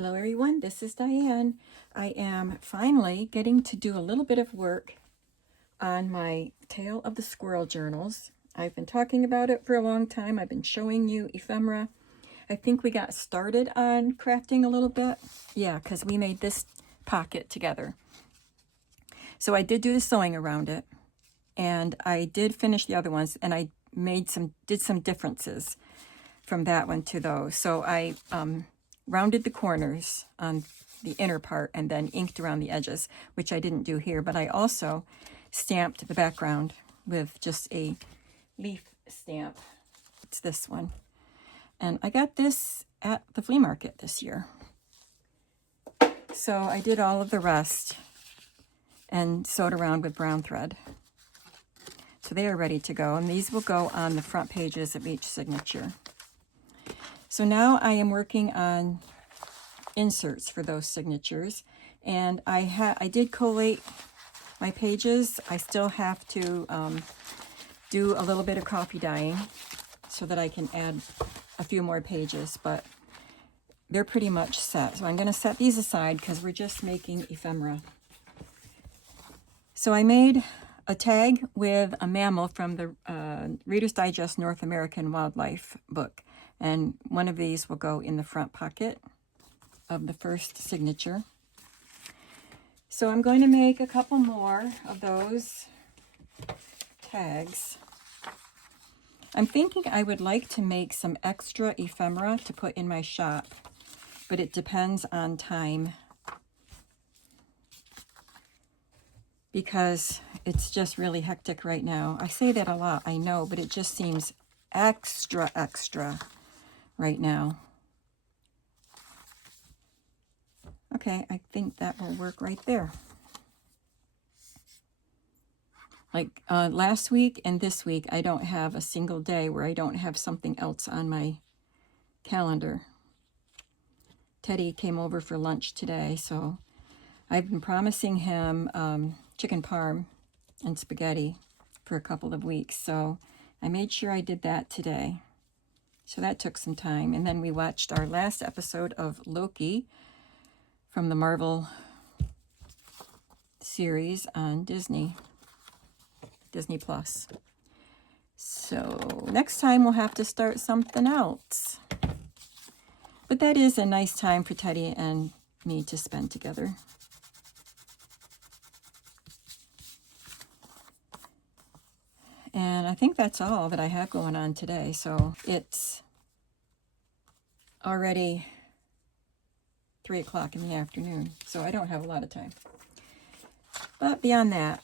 Hello everyone, this is Diane. I am finally getting to do a little bit of work on my Tale of the Squirrel journals. I've been talking about it for a long time. I've been showing you ephemera. I think we got started on crafting a little bit. Yeah, because we made this pocket together. So I did do the sewing around it, and I did finish the other ones, and I did some differences from that one to those. So I rounded the corners on the inner part and then inked around the edges, which I didn't do here, but I also stamped the background with just a leaf stamp. It's this one. And I got this at the flea market this year. So I did all of the rest and sewed around with brown thread. So they are ready to go, and these will go on the front pages of each signature. So now I am working on inserts for those signatures, and I did collate my pages. I still have to do a little bit of coffee dyeing so that I can add a few more pages, but they're pretty much set. So I'm going to set these aside because we're just making ephemera. So I made a tag with a mammal from the Reader's Digest North American Wildlife book. And one of these will go in the front pocket of the first signature. So I'm going to make a couple more of those tags. I'm thinking I would like to make some extra ephemera to put in my shop, but it depends on time, because it's just really hectic right now. I say that a lot, I know, but it just seems extra right now. Okay, I think that will work right there. Like last week and this week, I don't have a single day where I don't have something else on my calendar. Teddy came over for lunch today, so I've been promising him chicken parm and spaghetti for a couple of weeks, so I made sure I did that today. So that took some time. And then we watched our last episode of Loki from the Marvel series on Disney Plus. So next time we'll have to start something else. But that is a nice time for Teddy and me to spend together. And I think that's all that I have going on today. So it's already 3 o'clock in the afternoon, so I don't have a lot of time. But beyond that,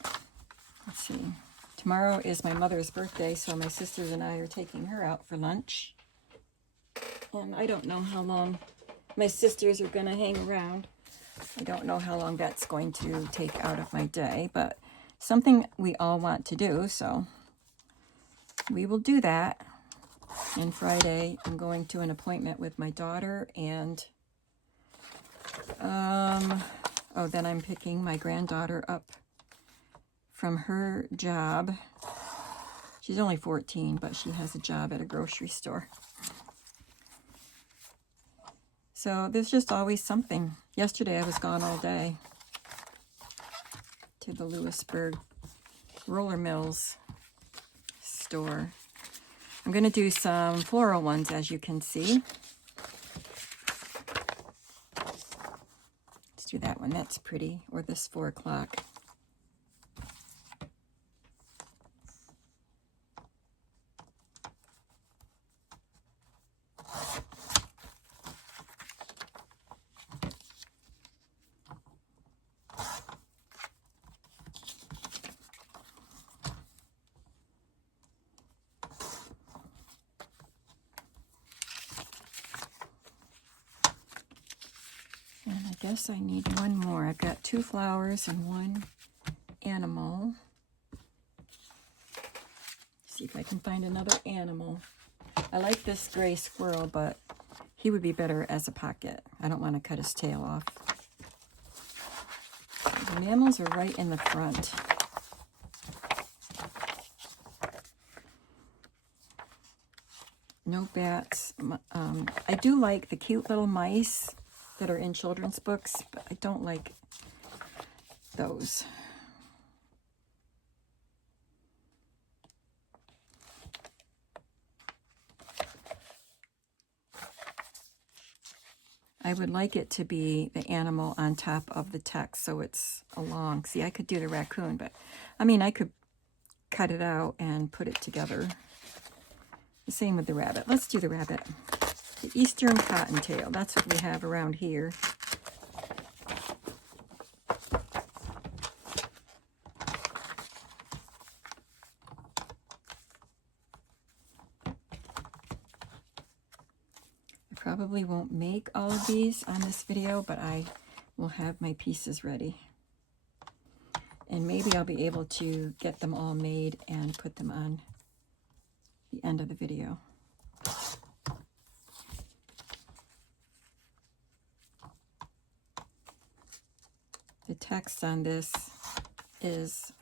let's see. Tomorrow is my mother's birthday, so my sisters and I are taking her out for lunch. And I don't know how long my sisters are going to hang around. I don't know how long that's going to take out of my day, but something we all want to do, so we will do that. And Friday, I'm going to an appointment with my daughter, and then I'm picking my granddaughter up from her job. She's only 14, but she has a job at a grocery store. So there's just always something. Yesterday, I was gone all day to the Lewisburg Roller Mills store. I'm going to do some floral ones, as you can see. Let's do that one. That's pretty. Or this 4 o'clock. I guess I need one more. I've got 2 flowers and 1 animal. See if I can find another animal. I like this gray squirrel, but he would be better as a pocket. I don't want to cut his tail off. The mammals are right in the front. No bats. I do like the cute little mice that are in children's books, but I don't like those. I would like it to be the animal on top of the text, so it's along. See, I could do the raccoon, but I mean, I could cut it out and put it together. The same with the rabbit. Let's do the rabbit. The Eastern Cottontail. That's what we have around here. Probably won't make all of these on this video, but I will have my pieces ready. And maybe I'll be able to get them all made and put them on the end of the video. The text on this is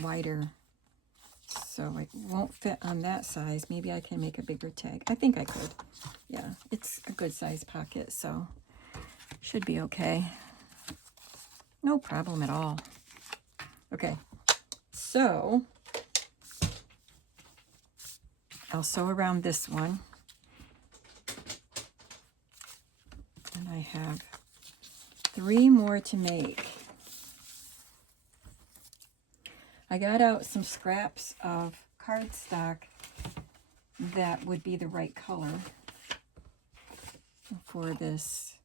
wider, so it won't fit on that size. Maybe I can make a bigger tag. I think I could. Yeah, it's a good size pocket, so should be okay. No problem at all. Okay, so I'll sew around this one. And I have 3 more to make. I got out some scraps of cardstock that would be the right color for this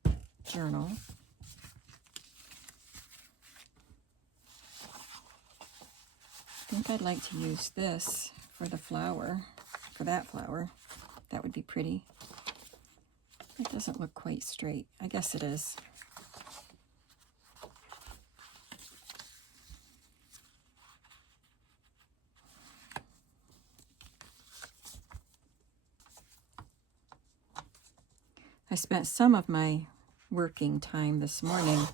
journal. I think I'd like to use this for the flower, for that flower. That would be pretty. It doesn't look quite straight. I guess it is. I spent some of my working time this morning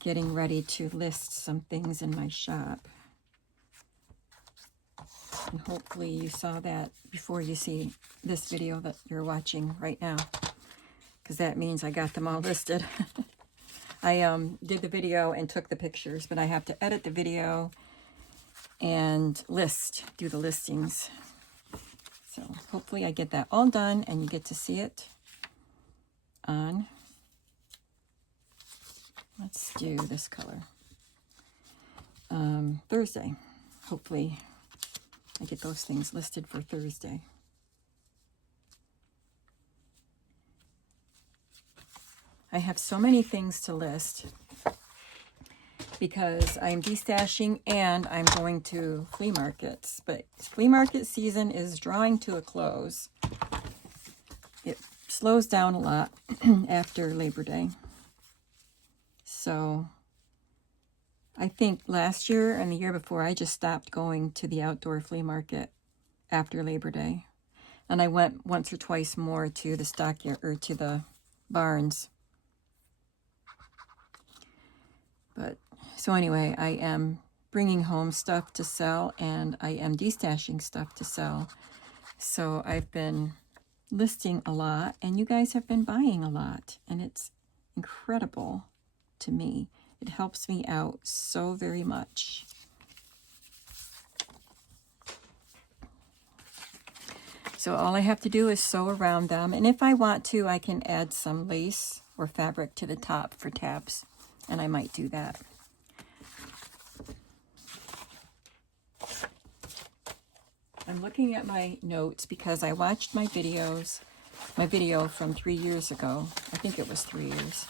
getting ready to list some things in my shop. And hopefully you saw that before you see this video that you're watching right now, because that means I got them all listed. I did the video and took the pictures, but I have to edit the video and do the listings. So hopefully I get that all done and you get to see it on, let's do this color, Thursday. Hopefully I get those things listed for Thursday. I have so many things to list because I'm destashing and I'm going to flea markets, but flea market season is drawing to a close. It slows down a lot after Labor Day. So I think last year and the year before, I just stopped going to the outdoor flea market after Labor Day. And I went once or twice more to the stockyard or to the barns. But so anyway, I am bringing home stuff to sell and I am destashing stuff to sell. So I've been listing a lot and you guys have been buying a lot, and it's incredible to me. It helps me out so very much. So all I have to do is sew around them, and if I want to, I can add some lace or fabric to the top for tabs, and I might do that. I'm looking at my notes because I watched my video from 3 years ago. I think it was 3 years.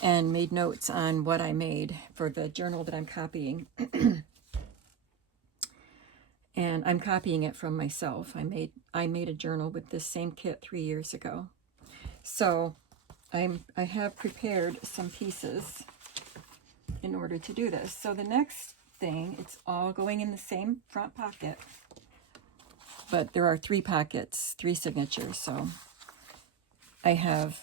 And made notes on what I made for the journal that I'm copying. And I'm copying it from myself. I made a journal with this same kit 3 years ago. So I have prepared some pieces in order to do this. So the next thing, it's all going in the same front pocket. But there are 3 pockets, 3 signatures. So I have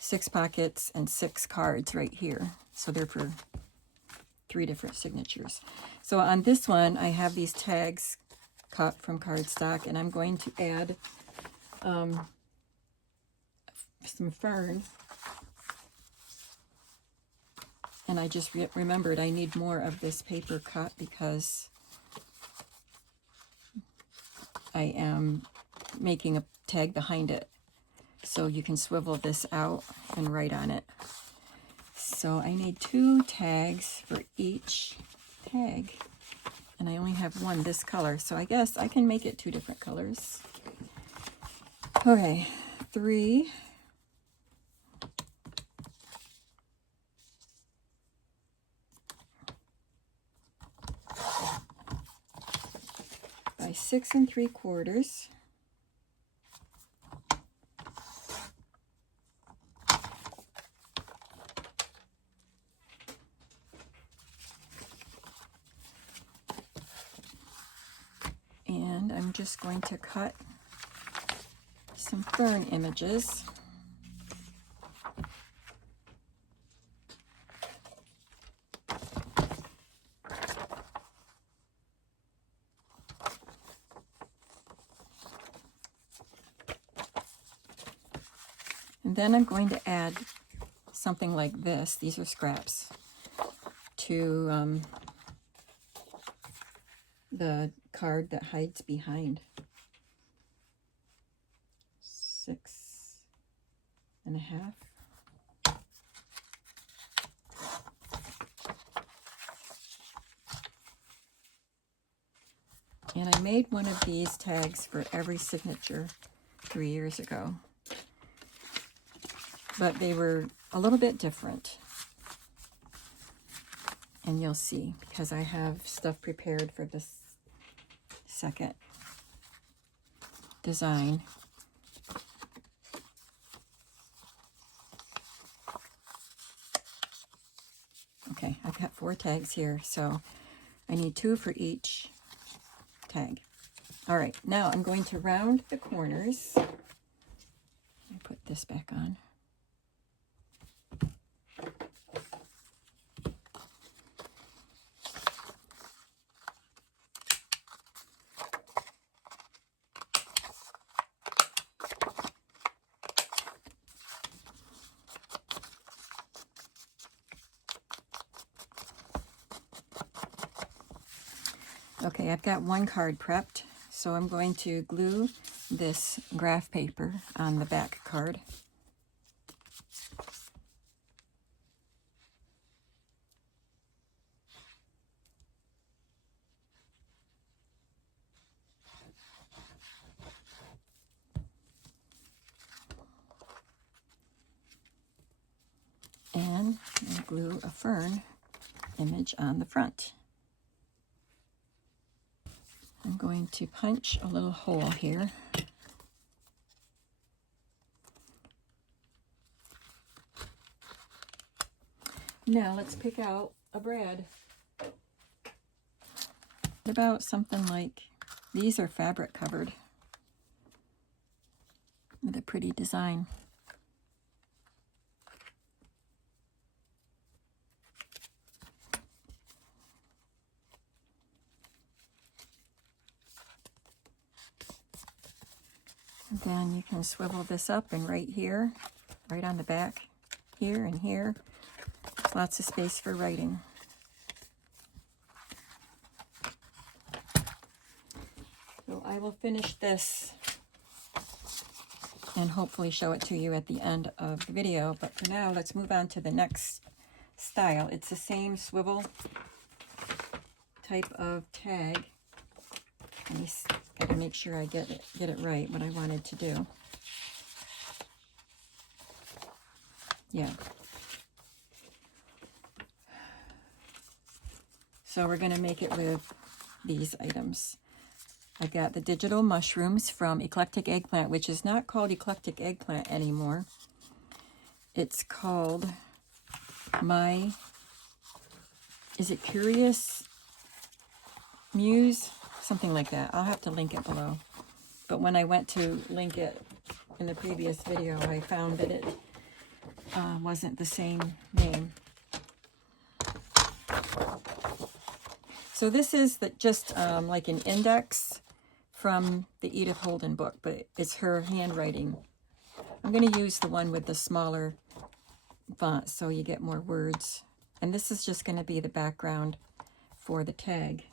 6 pockets and 6 cards right here. So they're for 3 different signatures. So on this one, I have these tags cut from cardstock, and I'm going to add some ferns. And I just remembered I need more of this paper cut because I am making a tag behind it. So you can swivel this out and write on it. So I need 2 tags for each tag. And I only have one this color, so I guess I can make it 2 different colors. Okay, 3. By 6 3/4. And I'm just going to cut some fern images. And then I'm going to add something like this. These are scraps to the card that hides behind. 6 1/2. And I made one of these tags for every signature 3 years ago. But they were a little bit different. And you'll see, because I have stuff prepared for this second design. Okay, I've got 4 tags here, so I need 2 for each tag. All right, now I'm going to round the corners. Let me put this back on. Okay, I've got 1 card prepped, so I'm going to glue this graph paper on the back card. And I'll glue a fern image on the front. I'm going to punch a little hole here. Now let's pick out a brad. About something like, these are fabric covered with a pretty design. And then you can swivel this up, and right here, right on the back, here and here, lots of space for writing. So I will finish this and hopefully show it to you at the end of the video. But for now, let's move on to the next style. It's the same swivel type of tag. Let me gotta make sure I get it right, what I wanted to do. Yeah. So we're gonna make it with these items. I got the digital mushrooms from Eclectic Eggplant, which is not called Eclectic Eggplant anymore. It's called is it Curious Muse? Something like that. I'll have to link it below. But when I went to link it in the previous video, I found that it wasn't the same name. So this is just like an index from the Edith Holden book, but it's her handwriting. I'm going to use the one with the smaller font so you get more words And this is just going to be the background for the tag.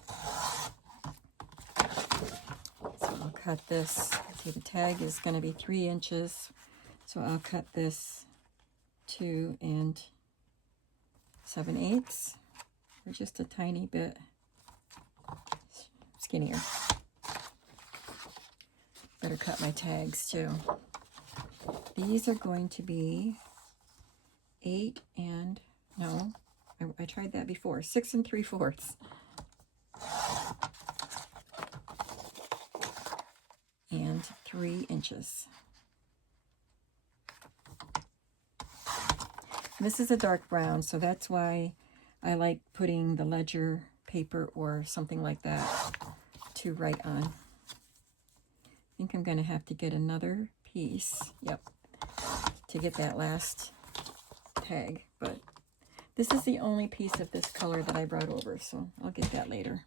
So I'll cut this. See, the tag is going to be 3 inches. So I'll cut this 2 7/8, or just a tiny bit skinnier. Better cut my tags too. These are going to be 8 and, no, I tried that before, 6 3/4. And 3 inches. This is a dark brown, so that's why I like putting the ledger paper or something like that to write on. I think I'm going to have to get another piece, yep, to get that last tag. But this is the only piece of this color that I brought over, so I'll get that later.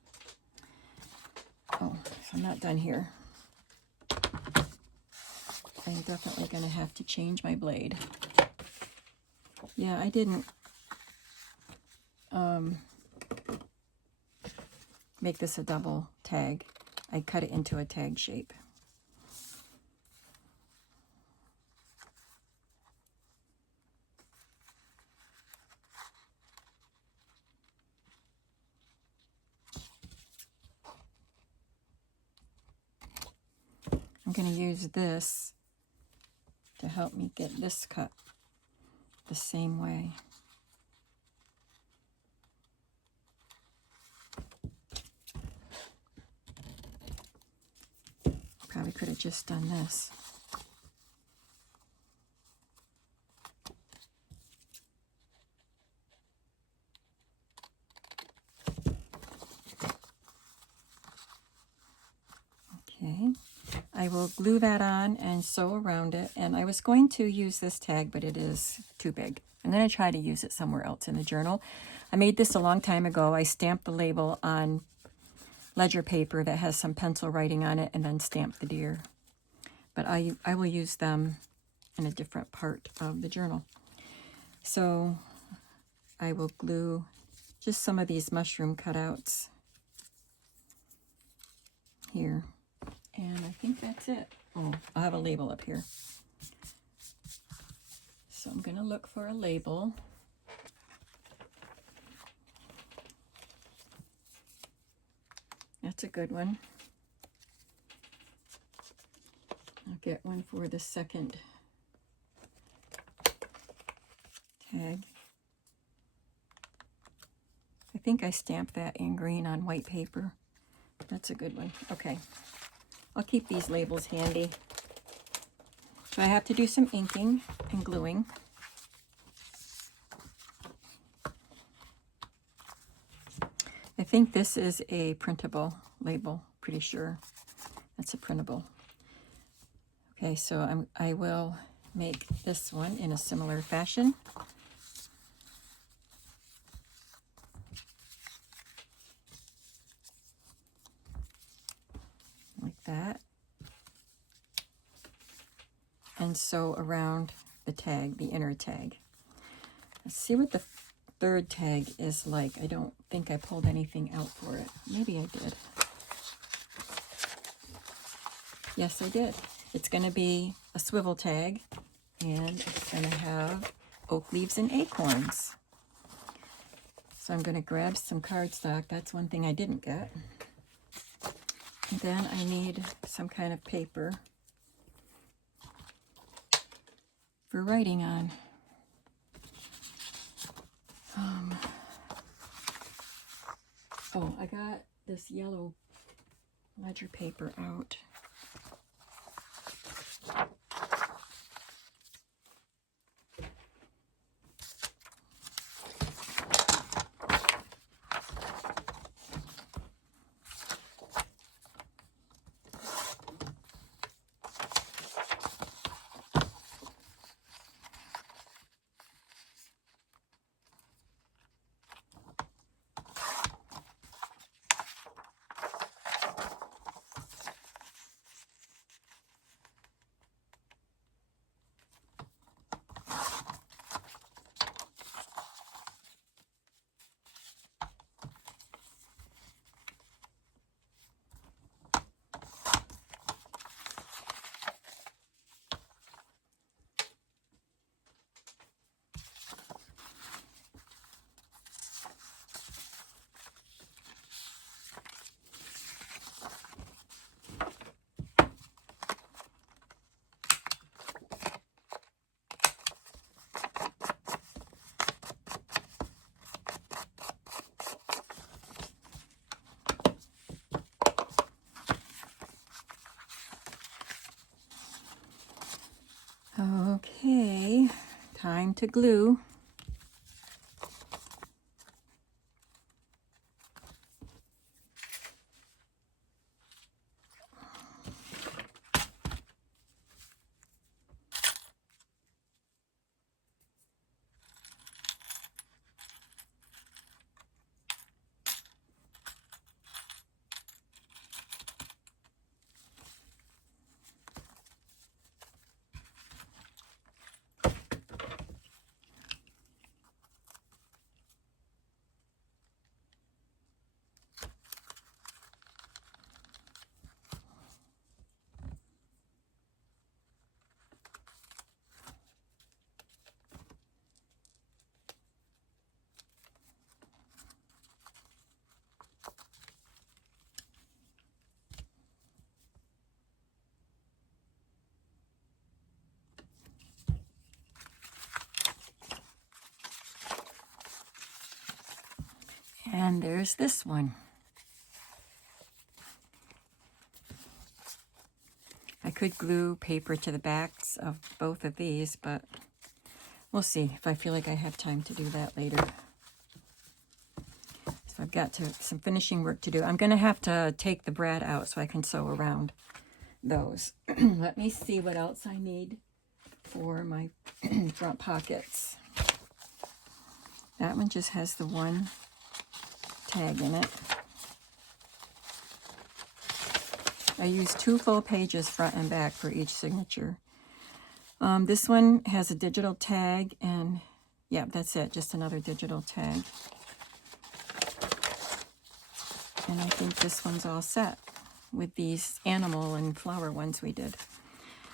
Oh, so I'm not done here. I'm definitely going to have to change my blade. Yeah, I didn't make this a double tag. I cut it into a tag shape. I'm going to use this to help me get this cut the same way. Probably could have just done this. Okay, I will glue that on and sew around it. And I was going to use this tag, but it is too big. I'm going to try to use it somewhere else in the journal. I made this a long time ago. I stamped the label on ledger paper that has some pencil writing on it and then stamped the deer. But I will use them in a different part of the journal. So I will glue just some of these mushroom cutouts here. And I think that's it. Oh, I'll have a label up here. So I'm going to look for a label. That's a good one. I'll get one for the second tag. I think I stamped that in green on white paper. That's a good one. Okay. I'll keep these labels handy. So I have to do some inking and gluing. I think this is a printable label, pretty sure. That's a printable. Okay, so I will make this one in a similar fashion. Like that. And sew around the tag, the inner tag. Let's see what the third tag is like. I don't think I pulled anything out for it. Maybe I did. Yes, I did. It's going to be a swivel tag, and it's going to have oak leaves and acorns. So I'm going to grab some cardstock. That's one thing I didn't get. And then I need some kind of paper for writing on. Oh, I got this yellow ledger paper out. time to glue. And there's this one. I could glue paper to the backs of both of these, but we'll see if I feel like I have time to do that later. So I've got some finishing work to do. I'm going to have to take the brad out so I can sew around those. Let me see what else I need for my front pockets. That one just has the one tag in it. I use 2 full pages front and back for each signature. This one has a digital tag, and yeah, that's it, just another digital tag. And I think this one's all set with these animal and flower ones we did.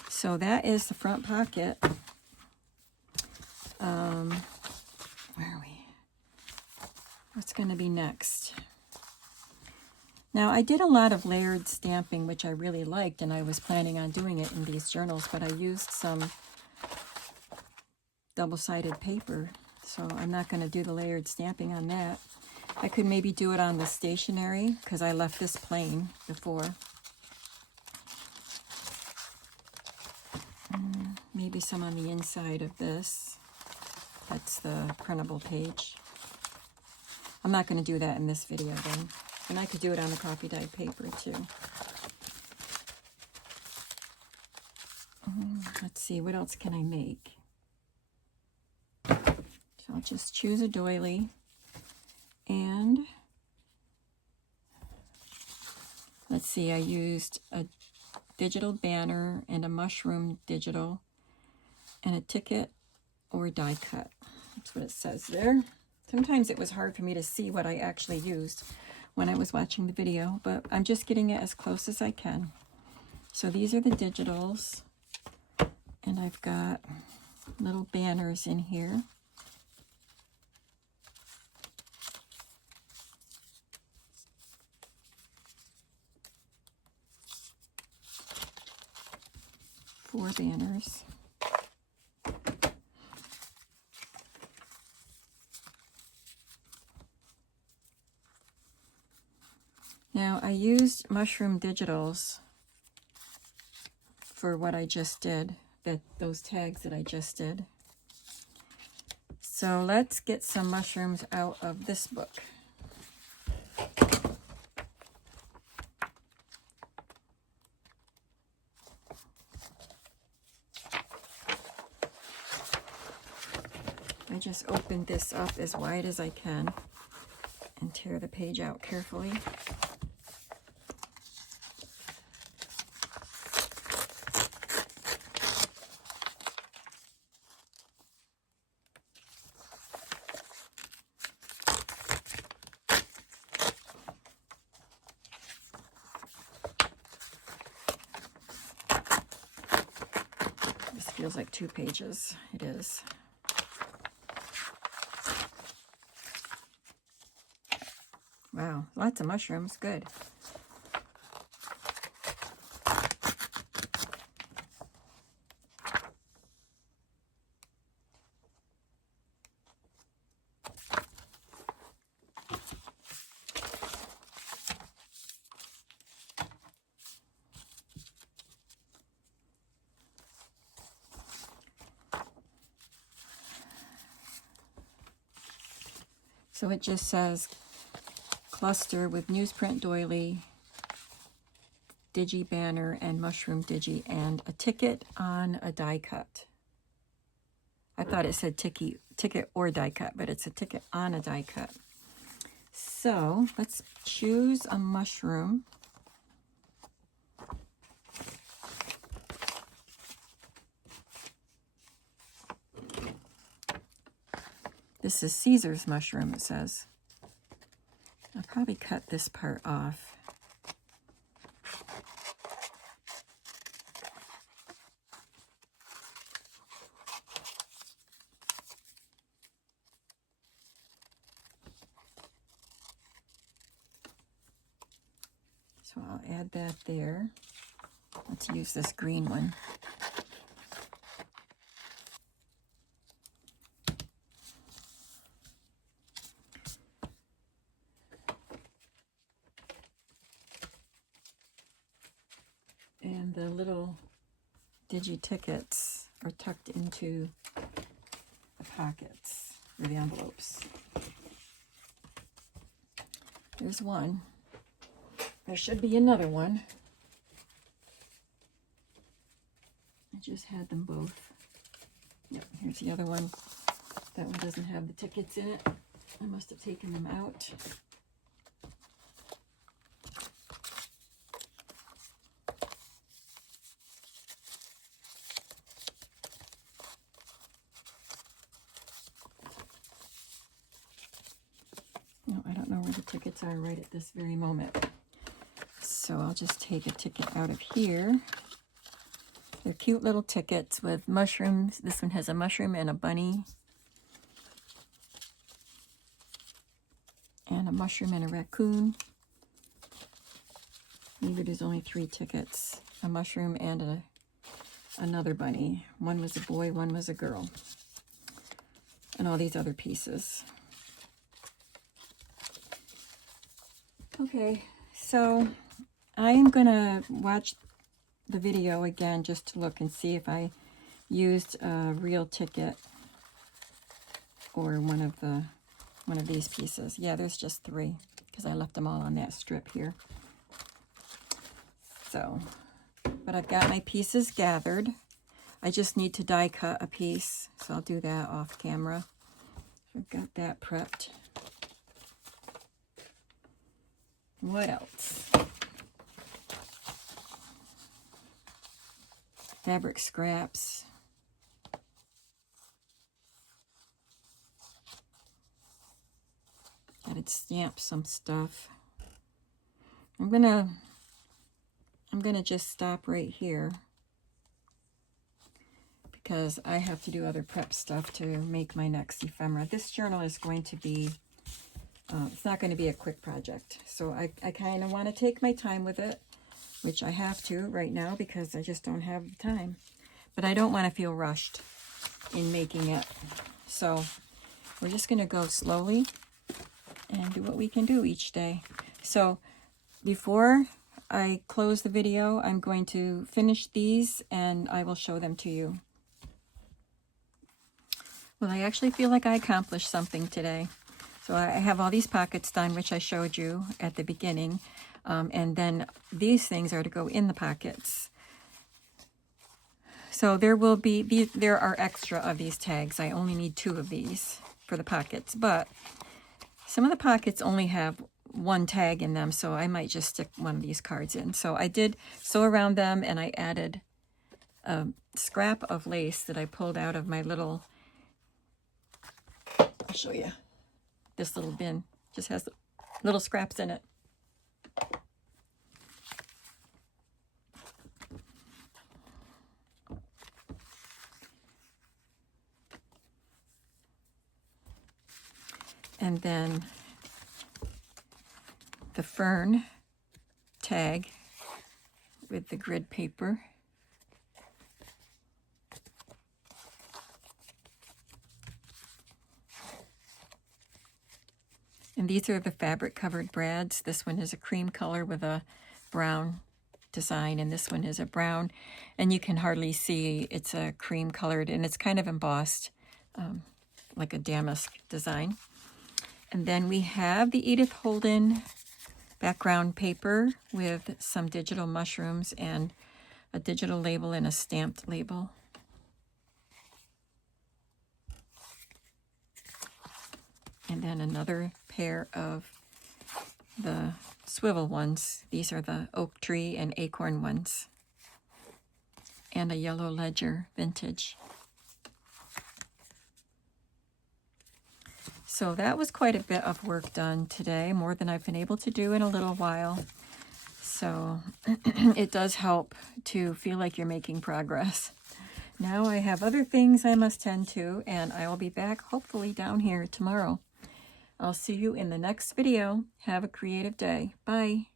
So that is the front pocket. Where are we? What's going to be next? Now, I did a lot of layered stamping, which I really liked, and I was planning on doing it in these journals, but I used some double-sided paper, so I'm not going to do the layered stamping on that. I could maybe do it on the stationery, because I left this plain before. Maybe some on the inside of this. That's the printable page. I'm not going to do that in this video, though. And I could do it on the coffee dyed paper, too. Let's see, what else can I make? So I'll just choose a doily. And let's see, I used a digital banner and a mushroom digital and a ticket or die cut. That's what it says there. Sometimes it was hard for me to see what I actually used when I was watching the video, but I'm just getting it as close as I can. So these are the digitals, and I've got little banners in here. Four banners. Now, I used mushroom digitals for what I just did, those tags that I just did. So let's get some mushrooms out of this book. I just opened this up as wide as I can and tear the page out carefully. This feels like 2 pages. It is. Wow, lots of mushrooms. Good. So it just says cluster with newsprint doily, digi banner, and mushroom digi, and a ticket on a die cut. I thought it said ticket or die cut, but it's a ticket on a die cut. So let's choose a mushroom. This is Caesar's mushroom, it says. I'll probably cut this part off. So I'll add that there. Let's use this green one. And the little digi tickets are tucked into the pockets or the envelopes. There's one. There should be another one. I just had them both. Yep, here's the other one. That one doesn't have the tickets in it. I must have taken them out. No, I don't know where the tickets are right at this very moment. So I'll just take a ticket out of here. They're cute little tickets with mushrooms. This one has a mushroom and a bunny. And a mushroom and a raccoon. Maybe there's only 3 tickets. A mushroom and another bunny. One was a boy, one was a girl. And all these other pieces. Okay, so I'm gonna watch the video again just to look and see if I used a real ticket or one of these pieces. Yeah, there's just 3 because I left them all on that strip here. So, but I've got my pieces gathered. I just need to die cut a piece, so I'll do that off camera. I've got that prepped. What else? Fabric scraps. Gotta stamp some stuff. I'm gonna just stop right here because I have to do other prep stuff to make my next ephemera. This journal is going to be it's not going to be a quick project, so I kind of want to take my time with it, which I have to right now because I just don't have the time. But I don't want to feel rushed in making it. So we're just going to go slowly and do what we can do each day. So before I close the video, I'm going to finish these and I will show them to you. Well, I actually feel like I accomplished something today. So I have all these pockets done, which I showed you at the beginning. And then these things are to go in the pockets. So there are extra of these tags. I only need 2 of these for the pockets. But some of the pockets only have 1 tag in them, so I might just stick one of these cards in. So I did sew around them, and I added a scrap of lace that I pulled out of my little, I'll show you. This little bin just has little scraps in it. And then the fern tag with the grid paper. And these are the fabric covered brads. This one is a cream color with a brown design, and this one is a brown, and you can hardly see it's a cream colored, and it's kind of embossed like a damask design. And then we have the Edith Holden background paper with some digital mushrooms and a digital label and a stamped label. And then another pair of the swivel ones. These are the oak tree and acorn ones. And a yellow ledger vintage. So that was quite a bit of work done today, more than I've been able to do in a little while. So it does help to feel like you're making progress. Now I have other things I must tend to, and I will be back hopefully down here tomorrow. I'll see you in the next video. Have a creative day. Bye.